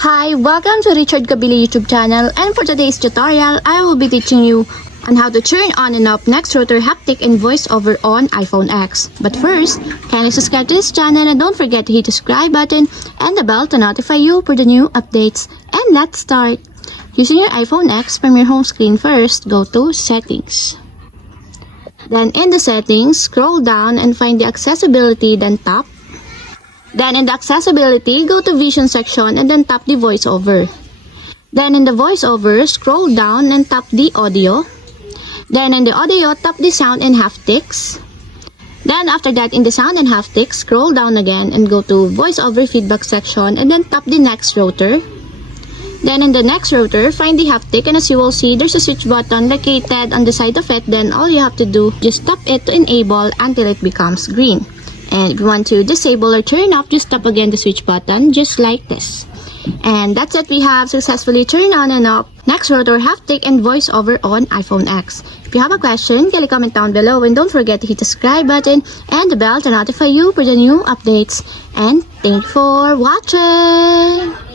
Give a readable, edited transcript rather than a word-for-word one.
Hi, welcome to Richard Kabili YouTube channel, and for today's tutorial, I will be teaching you on how to turn on and off next rotor haptic and voiceover on iPhone X. But first, kindly subscribe to this channel and don't forget to hit the subscribe button and the bell to notify you for the new updates. And let's start. Using your iPhone X, from your home screen first, go to Settings. Then in the Settings, scroll down and find the Accessibility, then tap. Then in the Accessibility, go to Vision section and then tap the voiceover. Then in the voiceover, scroll down and tap the audio. Then in the audio, tap the sound and haptics. Then after that, in the sound and haptics, scroll down again and go to voiceover feedback section and then tap the next rotor. Then in the next rotor, find the haptic, and as you will see, there's a switch button located on the side of it. Then all you have to do, just tap it to enable until it becomes green. And if you want to disable or turn off, just tap again the switch button, just like this. And that's it, we have successfully turned on and off next rotor haptic and voiceover on iPhone X. If you have a question, kindly comment down below, and don't forget to hit the subscribe button and the bell to notify you for the new updates. And thank you for watching!